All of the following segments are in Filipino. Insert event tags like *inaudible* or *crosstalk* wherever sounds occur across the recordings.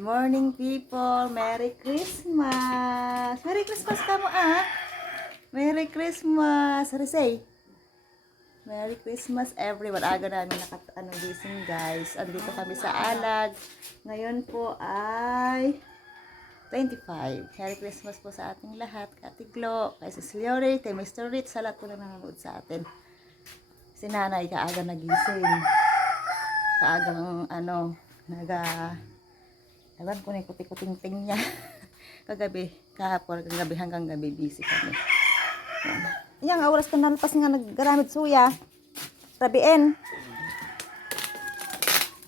Morning people. Merry Christmas. Merry Christmas ka ah. Merry Christmas. Say. Merry Christmas everyone. Aga namin nakat ano gising guys. Andito kami sa Alag. Ngayon po ay 25. Merry Christmas po sa ating lahat. Kati Glo, kay Leore, kay Mr. Rich, sa lahat po na nanonood sa atin. Si nanay kaaga nagising. Kaagang ano, naga Ewan ko na yung kuti-kuting-ting niya. *laughs* Kagabi, kahapon, kagabi hanggang gabi, busy kami. Yan, Yang oras ko nalpas nga naggaramit suya. Tabiin.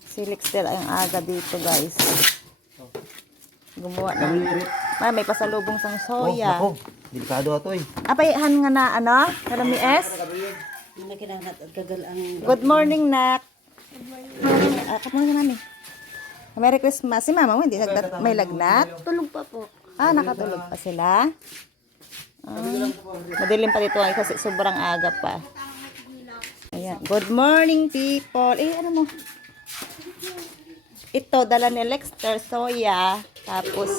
Si Lixtel ay ang aga dito, guys. Gumawa na. Ma, may pasalubong sang soya. Oh, delikado ato eh. Apay, han nga na, ano? Kalami S? Kinahanat at gagal ang Good morning, Nak. Ah, kapag nga namin. Merry Christmas. Si Mama mo, hindi nagdat may lagnat. tulog pa po. Ah, nakatulog pa sila. Ah, madilim pa dito ngayon kasi sobrang aga pa. Ayan. Good morning, people. Eh, ano mo? Ito, dala ni Lexter soya. Tapos,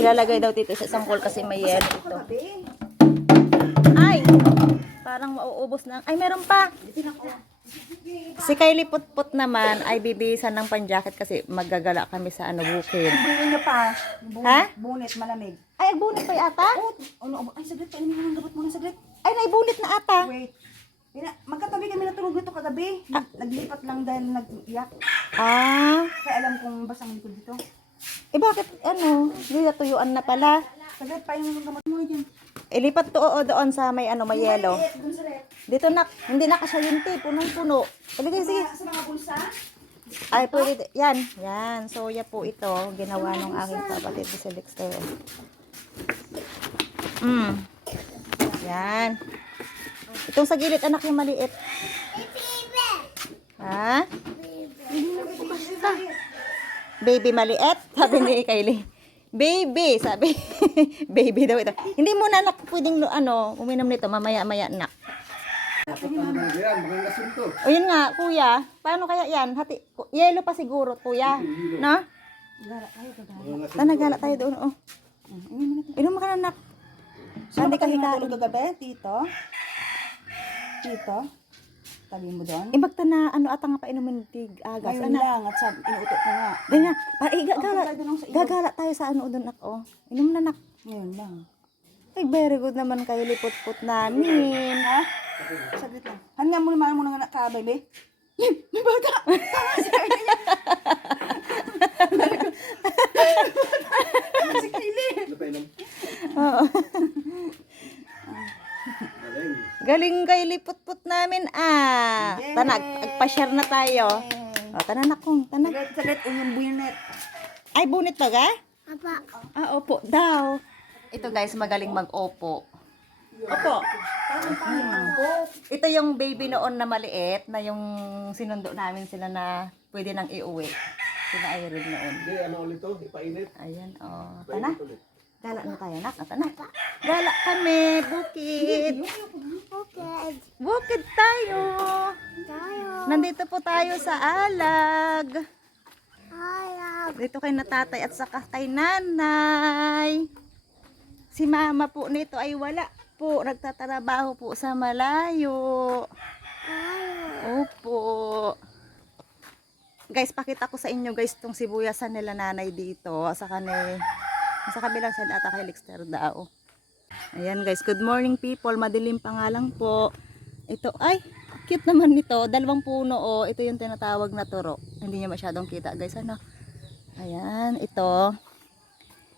ilalagay daw dito sa isang bowl kasi may yelo ito. Ay! Parang mauubos na. Ay, meron pa! Si Kylie Putput naman ay bibisan ng panjacket kasi magagala kami sa ano bukid. Bunin niyo pa. Bunit, Ha? Bunit, malamig. Ay, agbunit pa ata? Oh, ano, ay, saglit. Painumin mo ng gabot muna saglit. Ay, naibunit na ata. Wait. Magkatabi kami natulog nito kagabi. Nag, naglipat lang dahil nag-iyak. Ah, Kaya alam kong basang likod dito. eh bakit ano, hindi natuyuan na pala. Saglit, painumin mo ng gamot mo dyan. Ilipat to oo doon sa may ano, may yelo. Eh, sa. Dito na, hindi na kasya yun te, punong-puno. Sige, sige. Sa mga bulsa. Ay, pwede. Yan, yan. Soya po ito. Ginawa ng aking kapatid si Dexter. Mm. Yan. Itong sa gilid, anak yung maliit. Ha? Baby maliit? Sabi ni Kylie. Baby, sabi. *laughs* Baby daw ito. Hindi mo na anak pwedeng ano, uminom nito mamaya-maya na. O yun nga, kuya. Paano kaya yan? Hati, yelo pa siguro, kuya. No? Tanagala tayo doon, oh. Inom ka na, nak. Saan Hindi ka ka hikain. hinatulog kagabi? Tito? Tito? Tabi mo doon? Eh, bagta na, ano, ata nga pa inumin tig agas. Ngayon Ano? lang at sabi, inuutot ko nga. Ganyan. Pa, eh, gagala, tayo sa iyo. gagala tayo sa ano doon, nak, oh. Inom na, nak. Ngayon lang. Ay, very good naman kayo lipot-pot namin. Ha? Saglit lang. Han nga muna mo nang anak ka, baby. Yun, may bata! Tama si Kylie niya. Tama si Kylie. Oo. Galing kay lipot-pot namin, ah. Yay! Tanag, agpa-share na tayo. O, tanan akong, tanan. Saglit, saglit. Unyong buyanet. Ay, bunit ba ga? Ah, opo daw. Ito guys, magaling mag-opo. Opo. Ito yung baby noon na maliit, na yung sinundo namin sila na pwede nang iuwi. Sila Irene noon. Hindi, ano ulit to? Ipainit. Ayan, oh. Tana. Gala na tayo, nak. Ah, Tana. Gala kami, bukid. Bukid. Bukid tayo. Nandito po tayo sa alag. Dito kay natatay at saka kay nanay. Si mama po nito ay wala po. Nagtatrabaho po sa malayo. Opo. Guys, pakita ko sa inyo guys tong sibuyasan nila nanay dito. Sa kanil, sa kabilang side ata kay Lixter daw. Ayan guys, good morning people. Madilim pa nga lang po. Ito, ay, cute naman nito. Dalawang puno oh. Ito yung tinatawag na turo. Hindi niya masyadong kita guys. Ano? Ayan, ito.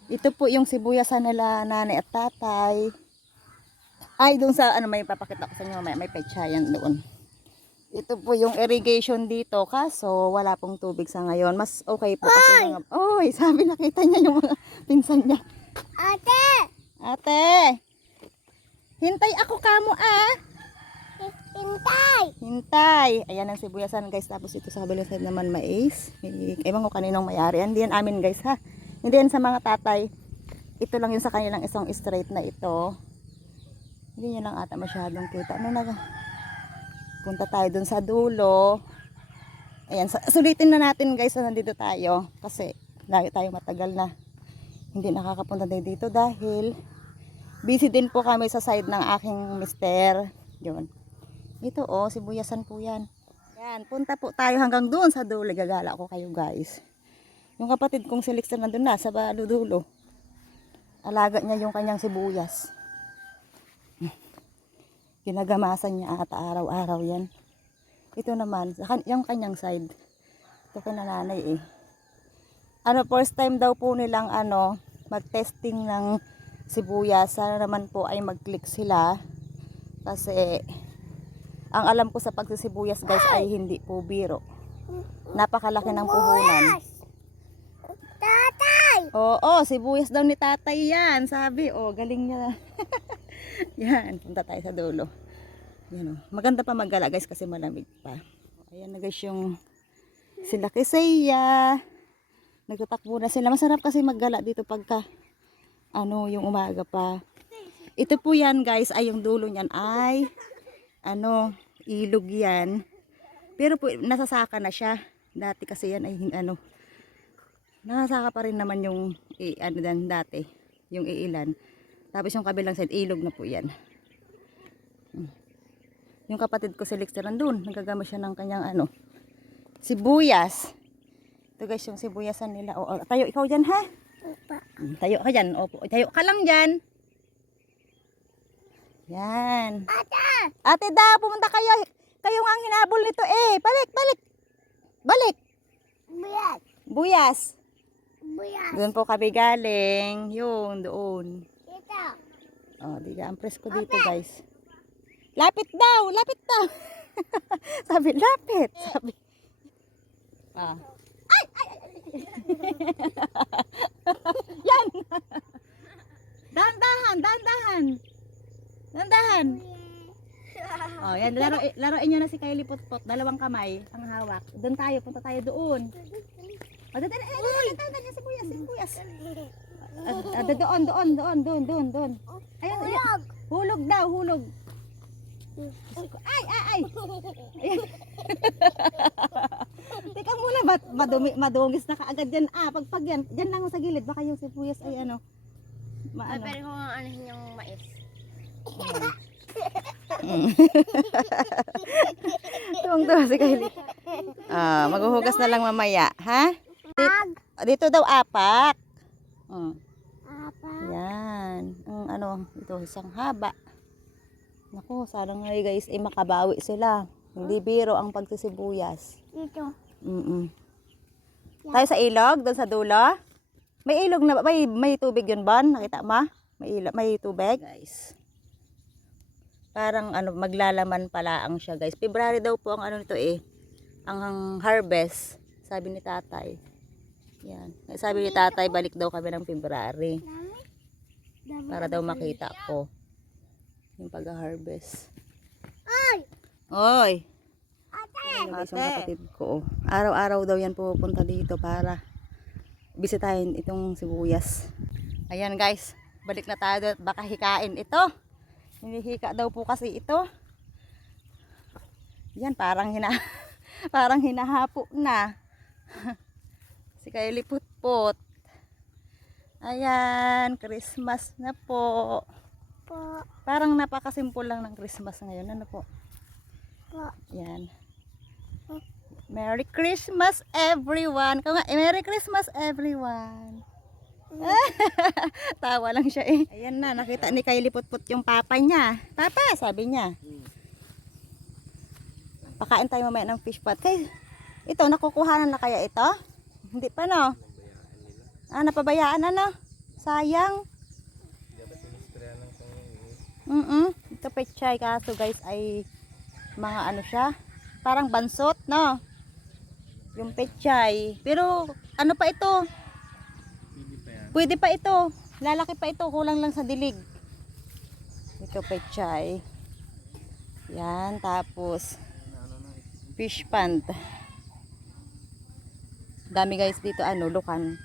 Ito po yung sibuyasan nila nanay at tatay. Ay, doon sa, ano, may papakita ko sa inyo, may, may petsayan doon. Ito po yung irrigation dito, kaso wala pong tubig sa ngayon. Mas okay po kasi mga... Oy, *laughs* sabi nakita niya yung mga pinsan niya. Ate! Ate! Hintay ako kamo ah! Hintay! Hintay! Ayan ang sibuyasan guys. Tapos ito sa kabilang side naman mais. Ewan ko kaninong mayari. Hindi yan amin guys ha. Hindi yan sa mga tatay. Ito lang yung sa kanilang isang straight na ito. Hindi nyo lang ata masyadong kita. Ano na Punta tayo dun sa dulo. Ayan, sulitin na natin guys na nandito tayo. Kasi lagi tayo matagal na hindi nakakapunta din dito dahil busy din po kami sa side ng aking mister. Yun. Ito oh, sibuyasan po yan. Yan, punta po tayo hanggang doon sa dulo. Gagala ko kayo guys. Yung kapatid kong si Lixter nandun na sa dulo. Alaga niya yung kanyang sibuyas. Ginagamasan niya ata araw-araw yan. Ito naman, yung kanyang side. Ito ko nanay eh. Ano, first time daw po nilang ano, mag-testing ng sibuyas. Sana naman po ay mag-click sila. Kasi, ang alam ko sa pagsisibuyas guys ay hindi po biro. Napakalaki ng puhunan. Tatay! Oo, sibuyas daw ni tatay yan. Sabi, oh, galing niya. *laughs* *laughs* yan, punta tayo sa dulo. Yan, oh. Maganda pa maggala guys kasi malamig pa. Ayan na guys yung sila Kisaya. Nagtatakbo na sila. Masarap kasi maggala dito pagka ano, yung umaga pa. Ito po yan guys, ay yung dulo niyan ay ano, ilog yan. Pero po, nasasaka na siya. Dati kasi yan ay ano, Nakasaka pa rin naman yung i, ano dan dati, yung iilan. Tapos yung kabilang side, ilog na po yan. Hmm. Yung kapatid ko si Lixter nandun, nagagama siya ng kanyang ano, sibuyas. Ito guys, yung sibuyasan nila. O, o, tayo ikaw dyan ha? Hmm, Tayo ka dyan. Opo, tayo ka lang dyan. Yan. Ate! Ate da, pumunta kayo. Kayo nga ang hinabol nito eh. Balik, balik. Balik. Buyat! Buyas. Buyat! Doon po kami galing. Yun, doon. Oh, di ka, ang presko dito, guys. Lapit daw, lapit daw. *laughs* Sabi, lapit. Sabi. Ah. Ay, ay, ay. *laughs* Yan. Dahan-dahan, dahan-dahan. Dahan-dahan. Oh, yan, laro, laruin nyo na si Kylie Putpot. Dalawang kamay ang hawak. Doon tayo, punta tayo doon. Oh, doon, doon, doon, doon, doon, doon, sibuyas, sibuyas. Ah, ah, doon, doon, doon, doon, doon, doon. Ayun, ayun. Hulog daw, hulog. Ay, ay, ay. Ayan. *laughs* Teka muna, ba't madumi, madungis na kaagad yan? Ah, pag, pag yan, dyan lang sa gilid. Baka yung sibuyas ay ano. Maano. Pero kung anahin yung mais. *laughs* Tuwang-tuwa si Kylie. Ah, maghuhugas na lang mamaya, ha? Dito, dito daw apak. Mm. Apa? Yan. Ang ano, ito isang haba. Naku, sana nga eh, guys, eh makabawi sila. Hindi biro ang pagsisibuyas. Dito. Mm Tayo sa ilog, doon sa dulo. May ilog na ba? May, may tubig yun, Bon? Nakita mo? May, ilog, may tubig? Guys. Parang ano, maglalaman pala ang siya, guys. February daw po ang ano nito eh. Ang, ang harvest. Sabi ni tatay. Yan. Sabi ni tatay, balik daw kami ng February. Para daw makita ko. Yung pag-harvest. Ay! Oy! Ate! Yung kapatid ko. Araw-araw daw yan pupunta dito para bisitahin itong sibuyas. Ayan guys, balik na tayo. Baka hikain ito. Hinihika daw po kasi ito. Yan, parang hina *laughs* parang hinahapo na. *laughs* si Kylie Putput. Ayan, Christmas na po. Po. Parang napakasimple lang ng Christmas ngayon. Ano po? Po. Yan. Merry Christmas everyone. Kung nga, eh, Merry Christmas everyone. *laughs* Tawa lang siya eh. Ayan na, nakita ni Kylie Putput yung papa niya. Papa, sabi niya. Pakain tayo mamaya ng fish pot. Kay, ito, nakukuhanan na kaya ito? Hindi pa no? Ah, napabayaan na no? Sayang. Mm -mm. Ito pechay kaso guys ay mga ano siya. Parang bansot no? Yung pechay. Pero ano pa ito? Pwede pa ito. Lalaki pa ito. Kulang lang sa dilig. Ito pechay. Yan. Tapos fish pond. Dami guys dito ano, lukan.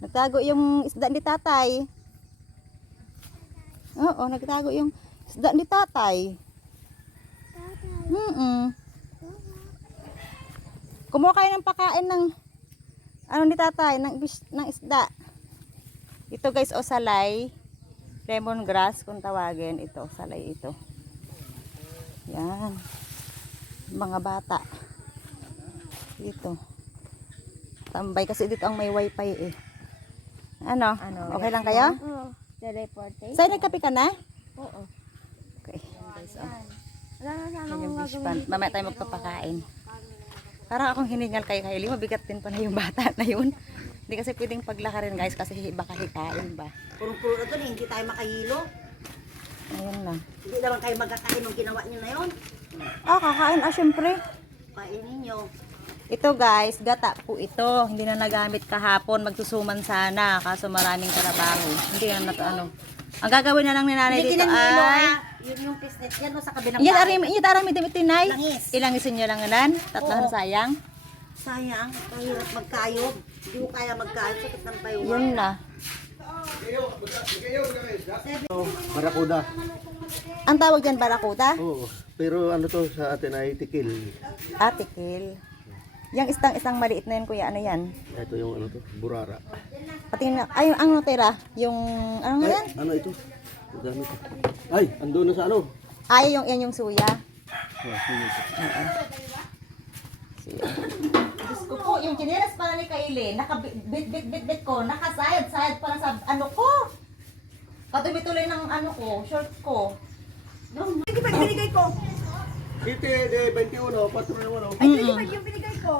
Nagtago yung isda ni tatay. Oo, nagtago yung isda ni tatay. Mm Kumuha kayo ng pakain ng Ano ni tatay? Ng, ng isda. Ito guys, o salay. Lemongrass kung tawagin. Ito, salay ito. Yan. Mga bata. Dito. Tambay kasi dito ang may wifi eh. Ano? okay lang kayo? Oo. Teleportation? Sa'yo nagkape ka na? Oo. Okay. Oh. Wala na sana fish pan. Mamaya tayo magpapakain. Parang akong hiningal kay Kylie. Mabigat din pa na yung bata na yun. Hindi kasi pwedeng paglakarin guys kasi baka hikain ba. Purong-puro to, hindi tayo makahilo. Ayun na. Hindi naman kayo magkakain ng ginawa niyo na yun. Ah, kakain ah syempre. Kainin niyo. Ito guys, gata po ito. Hindi na nagamit kahapon. Magsusuman sana. Kaso maraming trabaho. Hindi na nato ano. Ang gagawin na lang ni nanay dito ay... Yun yung pisnet yan o sa kabilang Yan, yan, arami din itinay. Langis. Ilangisin nyo lang nan. Tatlahan sayang. Sayang, kahirap magkayod. Hindi ko kaya magkayod. Sakit ng payuwa. Yun na. Barakuda. Ang tawag dyan, barakuta? Oo. Pero ano to sa atin ay tikil. Atikil. Yung istang isang maliit na yan, kuya, ano yan? Ito yung ano to, burara. Patingin na, ay, ang natira, yung, ano nga yan? Ano ito? Dami ko. Ay, ando na sa ano? Ay, yung, yan yung suya. Oh, sino ito? Suya. Diyos ko po, yung chinelas pala ni Kaile, nakabit-bit-bit-bit ko, nakasayad-sayad pala sa ano ko. Katuloy-tuloy ng ano ko, short ko. Hindi pa binigay ko. City de 21, patro na ano. Ay, hindi pa yung binigay ko.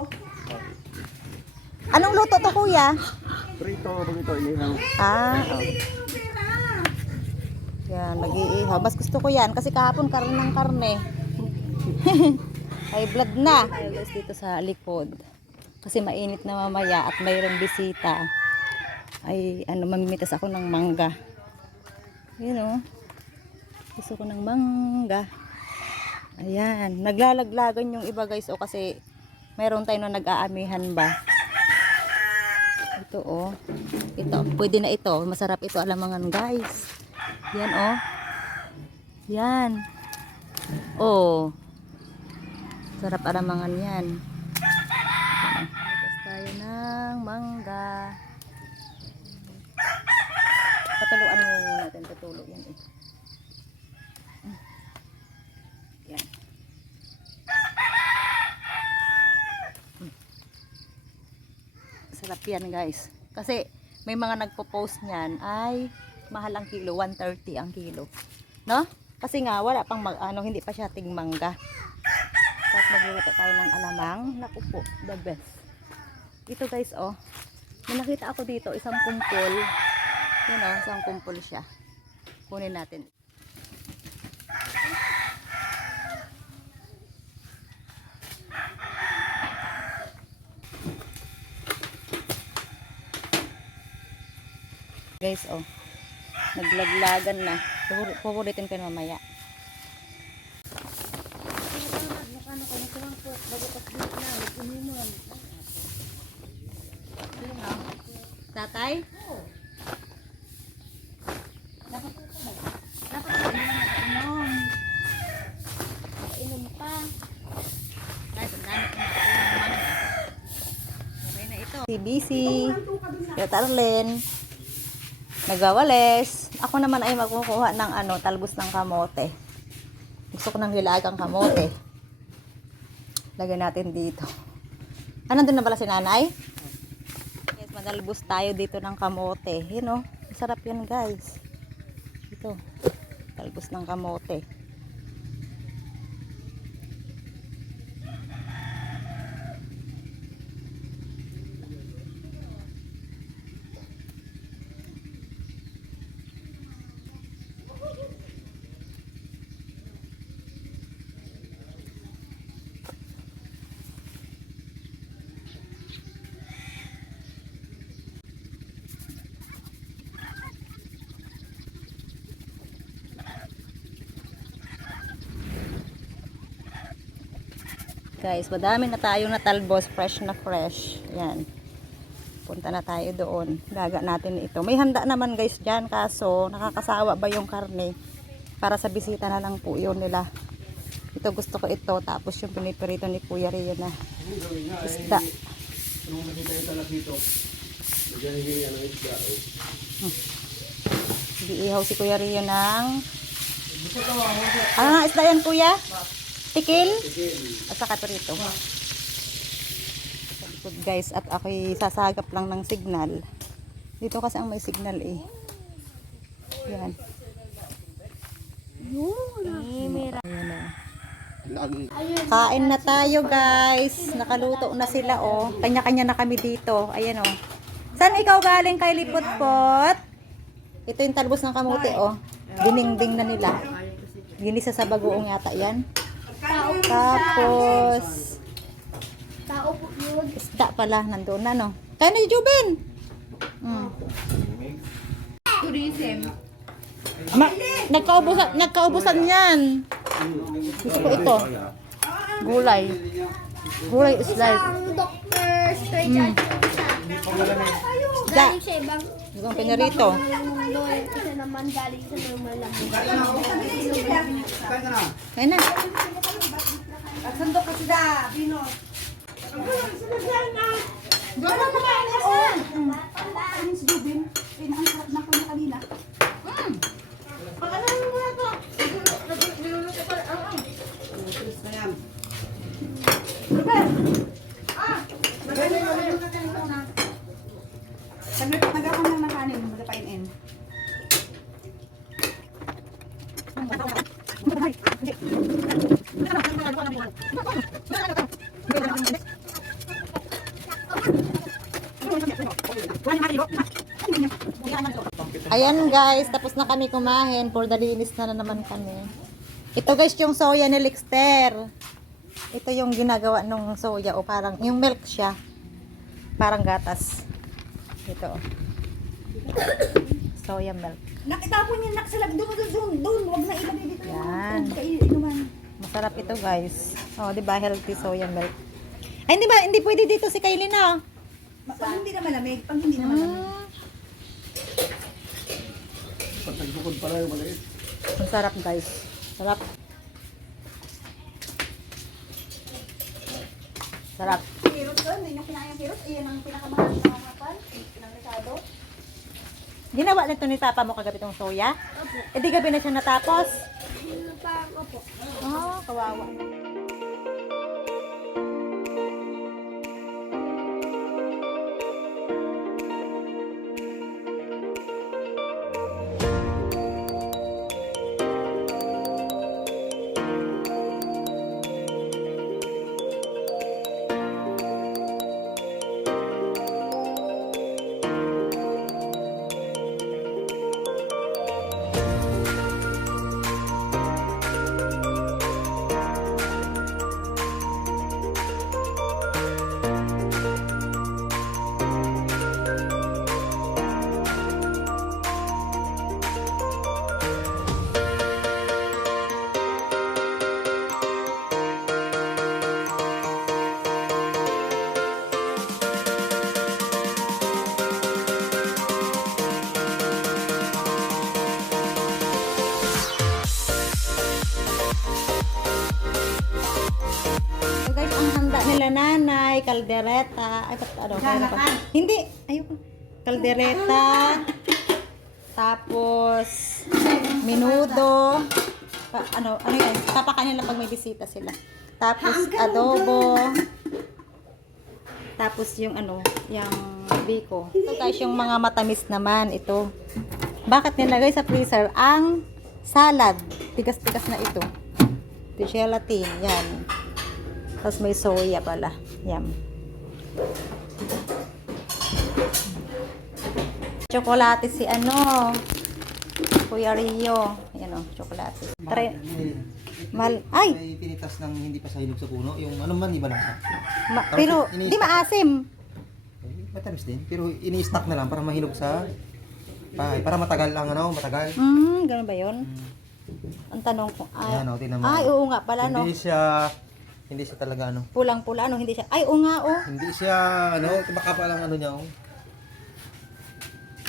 Anong luto to, kuya? Prito, bagito, inihaw. Ah, oh. Yung pera. Yan, nag-iihaw. Mas gusto ko yan kasi kahapon karne ng karne. *laughs* Ay blood na. Tayo guys dito sa likod. Kasi mainit na mamaya at mayroong bisita. Ay ano, mamimitas ako ng mangga. Yun oh. Gusto ko ng mangga. Ayan. Naglalaglagan yung iba guys o kasi mayroon tayo na nag-aamihan ba. Ito oh. Ito, pwede na ito. Masarap ito alamangan guys. Yan oh. Yan. Oh. Sarap alamangan yan. Yan guys. Kasi may mga nagpo-post niyan ay mahal ang kilo, 130 ang kilo. No? Kasi nga wala pang mag, ano, hindi pa siya tingmangga. Tapos magluluto tayo ng alamang. Naku po, the best. Ito guys, oh. May nakita ako dito, isang kumpol. Yun oh, isang kumpol siya. Kunin natin. Guys, oh. Naglaglagan na. Pupur- Pupuritin ko mamaya. Tatay? Dapat dapat inom. Inom pa. Guys, ang dami. Okay na ito. Si BC. Kaya Tarlen. Nagwawales. Ako naman ay magkukuha ng ano, talbos ng kamote. Gusto ko ng hilagang kamote. Lagyan natin dito. Ah, nandun na pala si nanay? Yes, magalbos tayo dito ng kamote. Yun oh, masarap yan guys. Ito, talbos ng kamote. Guys, madami na tayo na talbos, fresh na fresh. Yan. Punta na tayo doon. Daga natin ito. May handa naman guys dyan, kaso nakakasawa ba yung karne? Para sa bisita na lang po yun nila. Ito gusto ko ito. Tapos yung pinipirito ni Kuya Rio na isda. Nung makita yung talak dito, oh. Iihaw si Kuya Rio ng... Nga isda yan, Kuya? Tikil? At saka prito. Sa likod, guys, at ako'y sasagap lang ng signal. Dito kasi ang may signal eh. Yan. Lagi. Kain na tayo guys. Nakaluto na sila oh. Kanya-kanya na kami dito. Ayan oh. Saan ikaw galing kay Lipot-pot? Ito yung talbos ng kamote oh. Diningding na nila. Ginisa sa bagoong yata yan. Tapos Tao po yun. isda pala nandun na no. Kaya ni Jubin. Mm. Tourism. Ma, nagkaubusan, nagkaubusan yan. Gusto ko ito. Gulay. Gulay is life. Ang Dr. Strange Mm. Da. Galing sa ibang Gusto ko rito. mundo. Yung isa naman galing sa normal lang. Kaya na. Sandok ka sila, Bino. Doon lang kumain na siya. Ano si Jubin? Pinaangkat na ko na kanina. Saglit, nagakon lang ng kanin, magapain-in. Ayan guys, tapos na kami kumain. For the linis na, na naman kami. Ito guys yung soya ni Lixter. Ito yung ginagawa ng soya o parang yung milk siya. Parang gatas. Ito. Soya milk. Nakitapon niya nak sa lag doon, doon, doon, wag na ilagay dito. Yan. Masarap ito guys. Oh, 'di ba healthy soya milk. Ay, hindi ba hindi pwede dito si Kylie na. Pag hindi na malamig, pag hindi na malamig. Mm. Nagbukod pala yung maliit. Ang sarap guys. Sarap. Sarap. Kirot doon, kinain yung kirot. Iyan ang pinakamahal na. Pinangrisado. Ginawa nito ni Tapa mo kagabi tong soya? Eh di gabi na siya natapos. Opo. Oh, kawawa. Nila nanay, kaldereta, ay ba't ano? pa? Hindi, ayoko. Kaldereta, tapos minudo, pa, ano, ano yan, tapakan nila pag may bisita sila. Tapos adobo, tapos yung ano, yung biko. Ito guys, yung mga matamis naman, ito. Bakit nilagay sa freezer ang salad? Tigas-tigas na ito. Ito gelatin, yan. Tapos may soya pala. Yan. Chocolate si ano, Kuya Rio. Ayan o, chocolate. Try, mal, ay, May pinitas ng hindi pa sa hinog sa puno. Yung ano man, iba lasa. ma- pero di maasim. Eh, Matamis din. Pero ini-stack na lang para mahinog sa bahay. Para matagal lang, ano, matagal. Hmm, ganun ba yun? Ang tanong ko, ay, Ayan, o, tingnan mo. ay, oo nga pala, no? Hindi siya, hindi siya talaga, ano. Pulang-pula, ano, hindi siya, ay, oo nga, oh. Hindi siya, ano, baka pa lang ano niya, oh.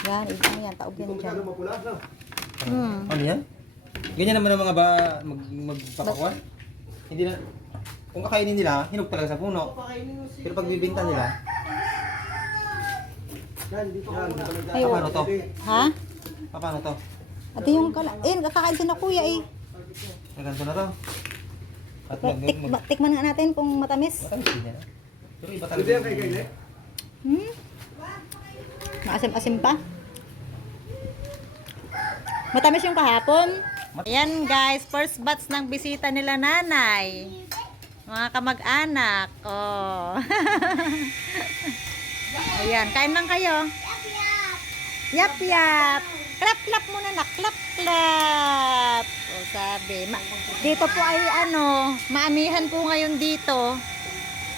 Yan, ibang yan, taob yan dyan. Hmm. Ano yan? Ganyan naman ang mga ba, mag, magpapakuan. Hindi na, kung kakainin nila, hinog talaga sa puno. Pero pag bibinta nila, Ay, Paano to? Ha? Paano to? Ate yung kala... Eh, kakain si na kuya eh. Ay, ganito na to. At Tik, ba- tikman nga natin kung matamis. Matamis din yan. Pero iba talaga. Hmm? Maasim-asim pa. Matamis yung kahapon. Ayan guys, first batch ng bisita nila nanay. Mga kamag-anak. Oh. Ayan, kain lang kayo. Yap, yap. Clap, clap muna na. Clap, clap. O, sabi. Ma- dito po ay ano, maamihan po ngayon dito.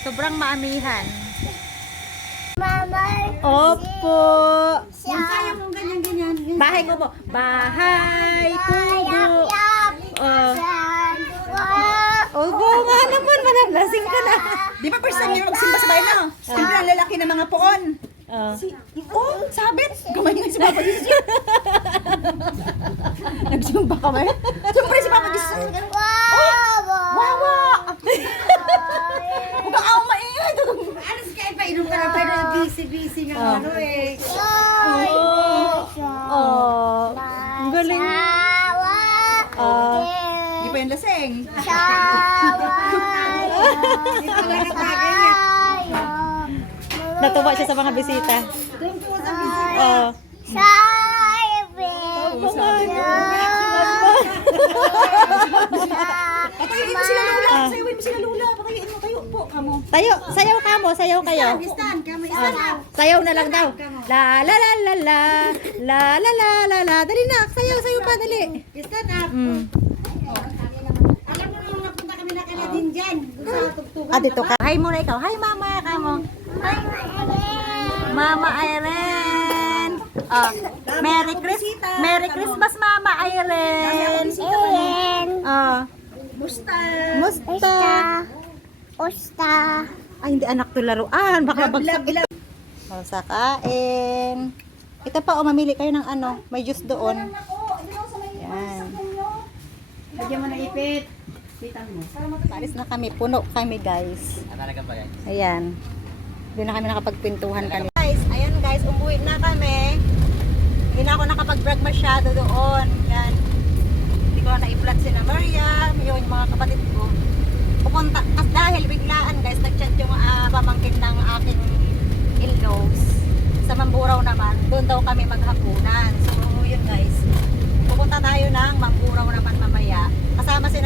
Sobrang maamihan. Mama, Opo. Kaya. Bahay ko po. Bahay kubo. Oh. Opo nga naman. Malalasing ka na. Di ba first time niyo magsimba sa bahay na? Siyempre ang lalaki ng mga poon. Oh. Si, oh, sabit. Gamay nga si Papa Jesus. *laughs* Nagsumba kami. Siyempre si Papa Jesus. Oh, wawa. Huwag ka ako maingay. Ano si Kaya pa, inom ka na ng busy-busy ng Oh. ano eh. Oh. Ang galing. Oh. Hindi pa yung laseng. Natuwa siya sa mga bisita. Doon po sa busy. Oh. Patayuin mo sila lula. Sayawin mo sila lula. Patayuin mo tayo po. Kamo. Tayo, sayaw ka mo, sayaw kayo. Stan, kami stand up. Sayaw na lang daw. La la la la la. La la la la la. Dali na, sayaw, sayaw pa, dali. Stand up. Mm. Alam mo yung napunta kami na kanya din dyan. Sa tugtugan. Ah, dito ka. Hi muna ikaw. Hi, mama ka mo. Hi, Mama Irene. Ah, Merry Christmas. Merry Christmas, Mama Irene. Ah, Musta? musta? Usta. Ay, hindi anak to laruan. Baka bagsak ito. Oh, sa kain. Ito pa, oh, mamili kayo ng ano. May juice doon. Yan. Lagyan mo na ipit. Paris na kami. Puno kami, guys. Ayan. Doon na kami nakapagpintuhan kanina. Guys, ayan guys, umuwi na kami. Hindi na ako nakapag-vlog masyado doon. Yan. Hindi ko na i-vlog si na Maria, yung mga kapatid ko. Pupunta, kas dahil biglaan guys, nag-chat yung ah, pamangkin ng aking in-laws. Sa Mamburaw naman, doon daw kami maghapunan. So, yun guys. Pupunta tayo ng Mamburaw naman mamaya. Kasama si